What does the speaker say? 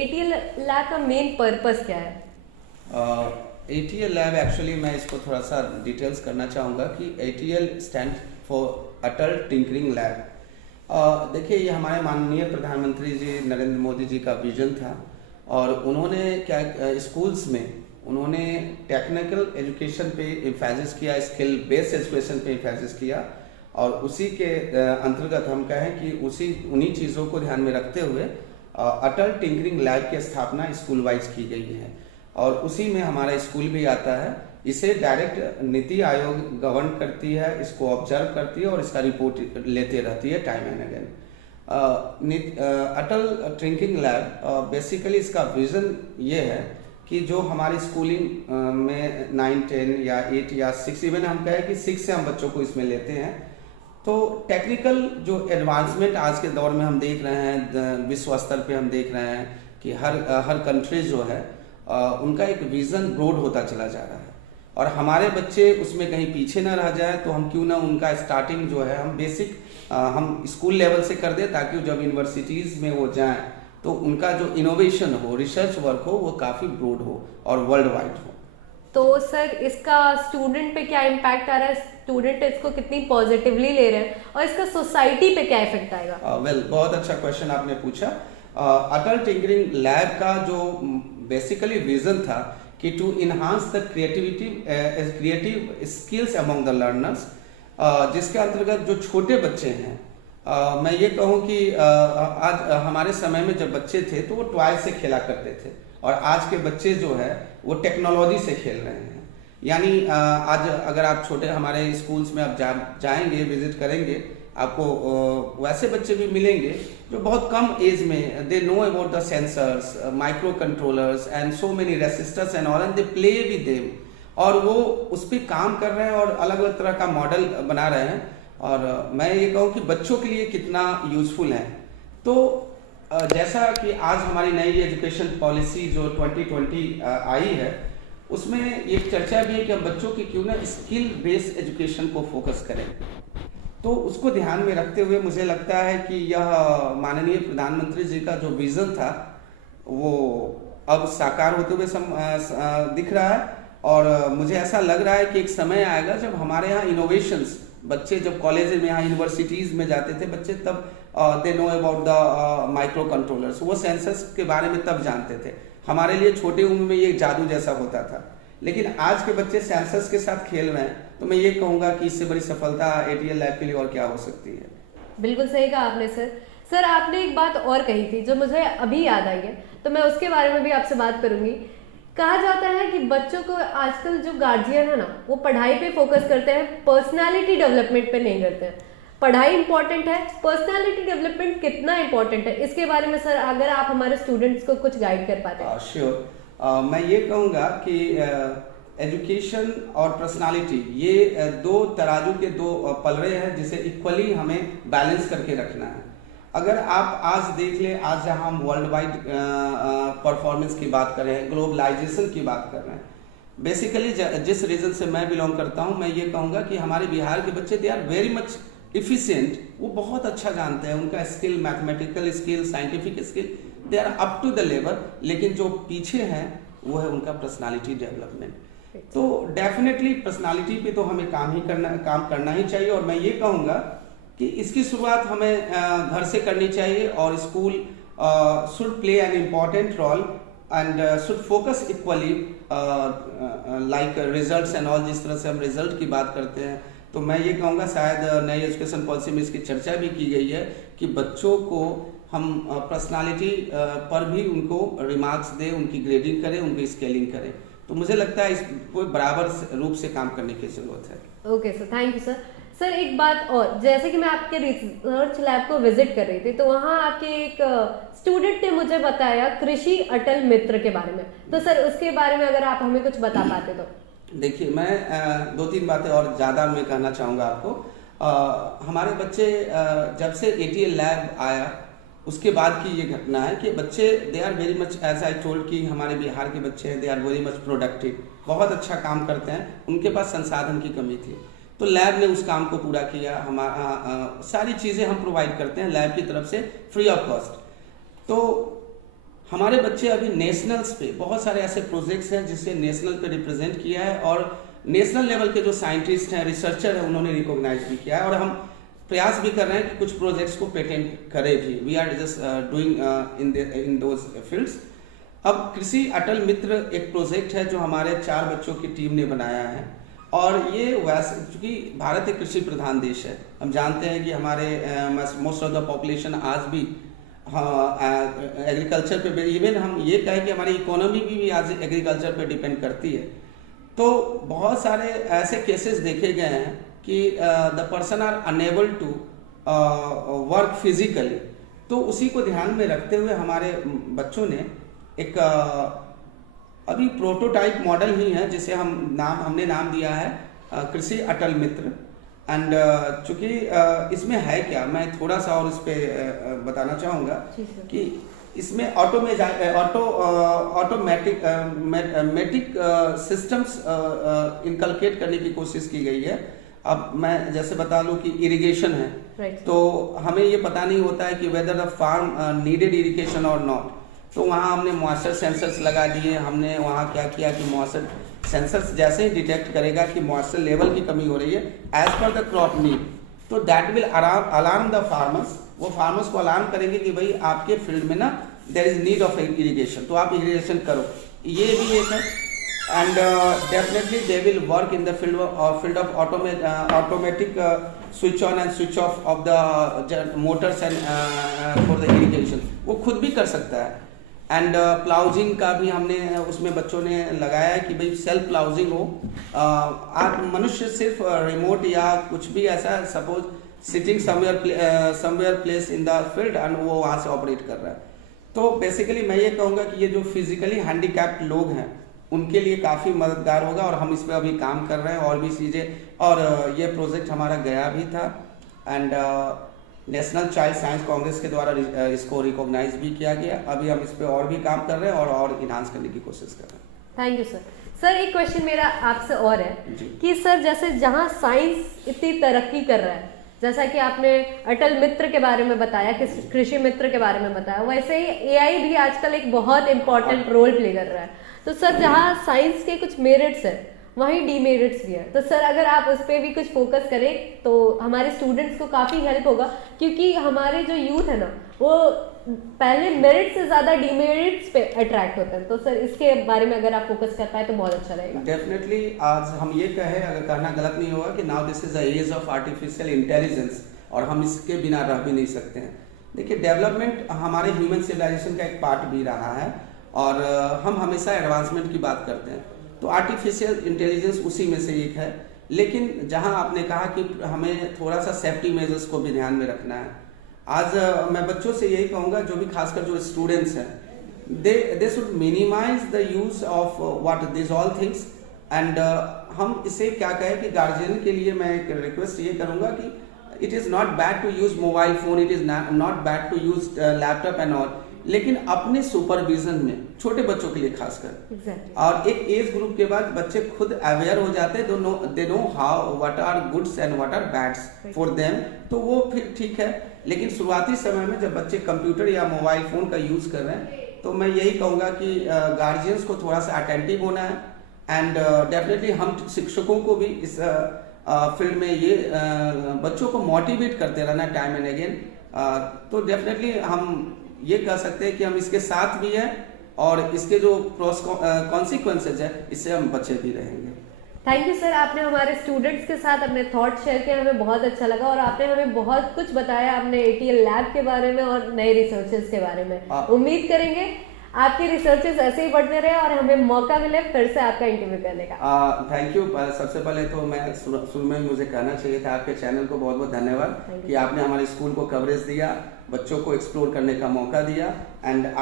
ATL lab का main purpose क्या है? ATL लैब एक्चुअली मैं इसको थोड़ा सा डिटेल्स करना चाहूँगा कि ATL stand for Atal tinkering lab. देखिए, ये हमारे माननीय प्रधानमंत्री जी नरेंद्र मोदी जी का विजन था और उन्होंने क्या स्कूल्स में उन्होंने टेक्निकल एजुकेशन पे एम्फेसिस किया, स्किल बेस्ड एजुकेशन पे एम्फेसिस किया और उसी के अंतर्गत हम कहें कि उन्हीं चीज़ों को ध्यान में रखते हुए अटल टिंकरिंग लैब की स्थापना स्कूल वाइज की गई है और उसी में हमारा स्कूल भी आता है। इसे डायरेक्ट नीति आयोग गवर्न करती है, इसको ऑब्जर्व करती है और इसका रिपोर्ट लेते रहती है time and again. Atal tinkering lab basically इसका विजन ये है कि जो हमारी स्कूलिंग में 9, 10 या 8 या 6, इवन हम कहें कि 6 से हम बच्चों को इसमें लेते हैं, तो टेक्निकल जो एडवांसमेंट आज के दौर में हम देख रहे हैं, विश्व स्तर पे हम देख रहे हैं कि हर कंट्रीज जो है उनका एक विजन ब्रॉड होता चला जा रहा है और हमारे बच्चे उसमें कहीं पीछे ना रह जाए, तो हम क्यों ना उनका स्टार्टिंग जो है हम बेसिक हम स्कूल लेवल से कर दें ताकि जब यूनिवर्सिटीज़ में वो जाएं तो उनका जो इनोवेशन हो, रिसर्च वर्क हो, वो काफ़ी ब्रॉड हो और वर्ल्ड वाइड हो। तो सर इसका स्टूडेंट पे क्या इम्पैक्ट आ रहा है, स्टूडेंट इसको कितनी पॉजिटिवली ले रहे हैं और इसका सोसाइटी पे क्या इफेक्ट आएगा? बहुत अच्छा क्वेश्चन आपने पूछा। अटल टिंकरिंग लैब का जो बेसिकली विजन था कि to enhance the creative skills among the learners, जिसके अंतर्गत जो छोटे बच्चे हैं, मैं ये कहूँ कि आज हमारे समय में जब बच्चे थे तो वो टॉय से खेला करते थे और आज के बच्चे जो है वो टेक्नोलॉजी से खेल रहे हैं। यानी आज अगर आप छोटे हमारे स्कूल्स में आप जाएंगे, विजिट करेंगे, आपको वैसे बच्चे भी मिलेंगे जो बहुत कम एज में they know about the sensors, micro controllers and so many resistors and all, and they play with them, और वो उस पर काम कर रहे हैं और अलग अलग तरह का मॉडल बना रहे हैं। और मैं ये कहूँ कि बच्चों के लिए कितना यूजफुल है। तो जैसा कि आज हमारी नई एजुकेशन पॉलिसी जो 2020 आई है, उसमें एक चर्चा भी है कि हम बच्चों की क्यों ना स्किल बेस्ड एजुकेशन को फोकस करें। तो उसको ध्यान में रखते हुए मुझे लगता है कि यह माननीय प्रधानमंत्री जी का जो विजन था वो अब साकार होते हुए दिख रहा है और मुझे ऐसा लग रहा है कि एक समय आएगा जब हमारे यहाँ इनोवेशंस, बच्चे जब कॉलेज में, यहाँ यूनिवर्सिटीज में जाते थे बच्चे, तब they know about the micro controllers, वो सेंसर्स के बारे में तब जानते थे। हमारे लिए छोटे उम्र में ये जादू जैसा होता था, लेकिन आज के बच्चे सेंसर्स के साथ खेल रहे हैं, तो मैं ये कहूँगा कि इससे बड़ी सफलता ATL लैब के लिए और क्या हो सकती है। बिल्कुल सही कहा आपने सर। सर आपने एक बात और कही थी जो मुझे अभी याद आई है, तो मैं उसके बारे में भी आपसे बात करूंगी। कहा जाता है कि बच्चों को आजकल जो गार्जियन है ना, वो पढ़ाई पे फोकस करते हैं, पर्सनालिटी डेवलपमेंट पे नहीं करते हैं। पढ़ाई इंपॉर्टेंट है, पर्सनालिटी डेवलपमेंट कितना इंपॉर्टेंट है, इसके बारे में सर अगर आप हमारे स्टूडेंट्स को कुछ गाइड कर पाते हैं। श्योर। मैं ये कहूँगा कि एजुकेशन और पर्सनालिटी ये दो तराजू के दो पलड़े हैं जिसे इक्वली हमें बैलेंस करके रखना है। अगर आप आज देख ले, आज जहां हम वर्ल्ड वाइड परफॉर्मेंस की बात कर रहे हैं, ग्लोबलाइजेशन की बात कर रहे हैं, बेसिकली जिस रीजन से मैं बिलोंग करता हूं, मैं ये कहूँगा कि हमारे बिहार के बच्चे they are very much efficient, वो बहुत अच्छा जानते हैं, उनका skill, mathematical skill, scientific skill, they are up to the level, लेकिन जो पीछे हैं वो है उनका पर्सनालिटी डेवलपमेंट। तो डेफिनेटली पर्सनालिटी पे तो हमें काम करना ही चाहिए और मैं ये कहूँगा कि इसकी शुरुआत हमें घर से करनी चाहिए और school should play an important role and should focus equally like results and all. जिस तरह से हम रिजल्ट की बात करते हैं, तो मैं ये कहूँगा शायद नई एजुकेशन पॉलिसी में इसकी चर्चा भी की गई है कि बच्चों को हम पर्सनालिटी पर भी उनको रिमार्क्स दें, उनकी ग्रेडिंग करें, उनकी स्केलिंग करें। तो मुझे लगता है इसको बराबर रूप से काम करने की जरूरत है। Okay sir, thank you sir. Sir एक बात और, जैसे कि मैं आपके रिसर्च लैब को विजिट कर रही थी, तो वहाँ आपके एक स्टूडेंट ने मुझे बताया कृषि अटल मित्र के बारे में, तो सर उसके बारे में अगर आप हमें कुछ बता पाते तो। देखिए, मैं 2-3 बातें और ज़्यादा मैं कहना चाहूँगा आपको। हमारे बच्चे जब से ATL लैब आया उसके बाद की ये घटना है कि बच्चे they are very much, as I told, कि हमारे बिहार के बच्चे हैं, they are very much productive, बहुत अच्छा काम करते हैं, उनके पास संसाधन की कमी थी, तो लैब ने उस काम को पूरा किया। हमारा सारी चीज़ें हम प्रोवाइड करते हैं लैब की तरफ से फ्री ऑफ कॉस्ट। तो हमारे बच्चे अभी नेशनल्स पे बहुत सारे ऐसे प्रोजेक्ट्स हैं जिससे नेशनल पे रिप्रेजेंट किया है, और नेशनल लेवल के जो साइंटिस्ट हैं, रिसर्चर हैं, उन्होंने रिकॉग्नाइज भी किया है, और हम प्रयास भी कर रहे हैं कि कुछ प्रोजेक्ट्स को पेटेंट करें भी। We are just doing in those fields. अब कृषि अटल मित्र एक प्रोजेक्ट है जो हमारे 4 बच्चों की टीम ने बनाया है, और ये वैसे चूँकि भारत एक कृषि प्रधान देश है, हम जानते हैं कि हमारे मोस्ट ऑफ द पॉपुलेशन आज भी एग्रीकल्चर पे, इवन हम ये कहें कि हमारी इकोनॉमी भी आज एग्रीकल्चर पे डिपेंड करती है। तो बहुत सारे ऐसे केसेस देखे गए हैं कि the person are unable to work physically, तो उसी को ध्यान में रखते हुए हमारे बच्चों ने एक अभी प्रोटोटाइप मॉडल ही है जिसे हमने नाम दिया है कृषि अटल मित्र। एंड चूंकि इसमें है क्या, मैं थोड़ा सा और इस पे बताना चाहूँगा कि इसमें ऑटोमेटिक सिस्टम्स इनकलकेट करने की कोशिश की गई है। अब मैं जैसे बता लूँ कि इरिगेशन है, तो हमें ये पता नहीं होता है कि whether the farm needed irrigation और नॉट, तो वहाँ हमने मॉइस्चर सेंसर्स लगा दिए। हमने वहाँ क्या किया कि मॉइस्चर सेंसर्स जैसे ही डिटेक्ट करेगा कि मॉइस्चर लेवल की कमी हो रही है as per the crop need, तो that will alarm the farmers, वो फार्मर्स को अलार्म करेंगे कि भाई आपके फील्ड में ना there is need of irrigation, तो आप इरिगेशन करो। ये भी एक है। And definitely they will work in the field of automatic switch on and switch off the motors and for the irrigation, वो खुद भी कर सकता है। एंड प्लाउजिंग का भी हमने उसमें बच्चों ने लगाया है कि भाई सेल्फ प्लाउजिंग हो। आप मनुष्य सिर्फ रिमोट या कुछ भी ऐसा, suppose sitting somewhere place in the field and वो वहाँ से ऑपरेट कर रहा है। तो बेसिकली मैं ये कहूँगा कि ये जो फिजिकली हैंडीकैप्ड लोग हैं उनके लिए काफ़ी मददगार होगा, और हम इस पर अभी काम कर रहे हैं और भी चीज़ें। और ये प्रोजेक्ट हमारा गया भी था, and national child science Congress के द्वारा इसको रिकॉग्नाइज भी किया गया। अभी हम इस पे और भी काम कर रहे हैं और इनहांस करने की कोशिश कर रहे हैं। Thank you sir. सर एक क्वेश्चन मेरा आपसे और है कि सर जैसे जहाँ साइंस इतनी तरक्की कर रहा है, जैसा कि आपने अटल मित्र के बारे में बताया, कृषि मित्र के बारे में बताया, वैसे ही एआई भी आजकल एक बहुत इंपॉर्टेंट रोल प्ले कर रहा है। तो सर जहाँ साइंस के कुछ मेरिट्स है वहीं डीमेरिट्स भी है, तो सर अगर आप उस पर भी कुछ फोकस करें तो हमारे स्टूडेंट्स को काफ़ी हेल्प होगा, क्योंकि हमारे जो यूथ है ना वो पहले मेरिट से ज़्यादा डीमेरिट्स पे अट्रैक्ट होते हैं। तो सर इसके बारे में अगर आप फोकस कर पाए तो बहुत अच्छा रहेगा। डेफिनेटली आज हम ये कहें, अगर कहना गलत नहीं होगा, कि now this is the age of artificial intelligence, और हम इसके बिना रह भी नहीं सकते हैं। देखिए, डेवलपमेंट हमारे ह्यूमन सिविलाइजेशन का एक पार्ट भी रहा है, और हम हमेशा एडवांसमेंट की बात करते हैं, तो आर्टिफिशियल इंटेलिजेंस उसी में से एक है। लेकिन जहां आपने कहा कि हमें थोड़ा सा सेफ्टी मेजर्स को भी ध्यान में रखना है, आज मैं बच्चों से यही कहूँगा, जो भी खासकर जो स्टूडेंट्स हैं, they should minimize the use of what this all things. And हम इसे क्या कहें कि गार्जियन के लिए मैं एक रिक्वेस्ट ये करूँगा कि it is not bad to use mobile phone, it is not bad to use laptop and all, लेकिन अपने सुपरविजन में, छोटे बच्चों के लिए खासकर। और एक एज ग्रुप के बाद बच्चे खुद अवेयर हो जाते हैं, they know how what are goods and what are bads for them, तो वो फिर ठीक है। लेकिन शुरुआती समय में जब बच्चे कंप्यूटर या मोबाइल फोन का यूज कर रहे हैं, तो मैं यही कहूँगा कि गार्जियंस को थोड़ा सा अटेंटिव होना है। एंड डेफिनेटली हम शिक्षकों को भी इस फील्ड में ये बच्चों को मोटिवेट करते रहना टाइम एंड अगेन। तो डेफिनेटली हम ये कह सकते हैं कि हम इसके साथ भी हैं, और इसके जो कॉन्सिक्वेंसेज है इससे हम बचे भी रहेंगे। थैंक यू सर, आपने हमारे स्टूडेंट्स के साथ अपने थॉट शेयर किए, हमें बहुत अच्छा लगा, और आपने हमें बहुत कुछ बताया अपने ATL लैब के बारे में और नए रिसर्चेस के बारे में। उम्मीद करेंगे आपके रिसर्चेस ऐसे ही बढ़ते रहे और हमें मौका मिले फिर से आपका इंटरव्यू करने का। Thank you. सबसे पहले तो मैं शुरू में मुझे कहना चाहिए था, आपके चैनल को बहुत बहुत धन्यवाद कि आपने हमारे स्कूल को कवरेज दिया, बच्चों को एक्सप्लोर करने का मौका दिया। एंड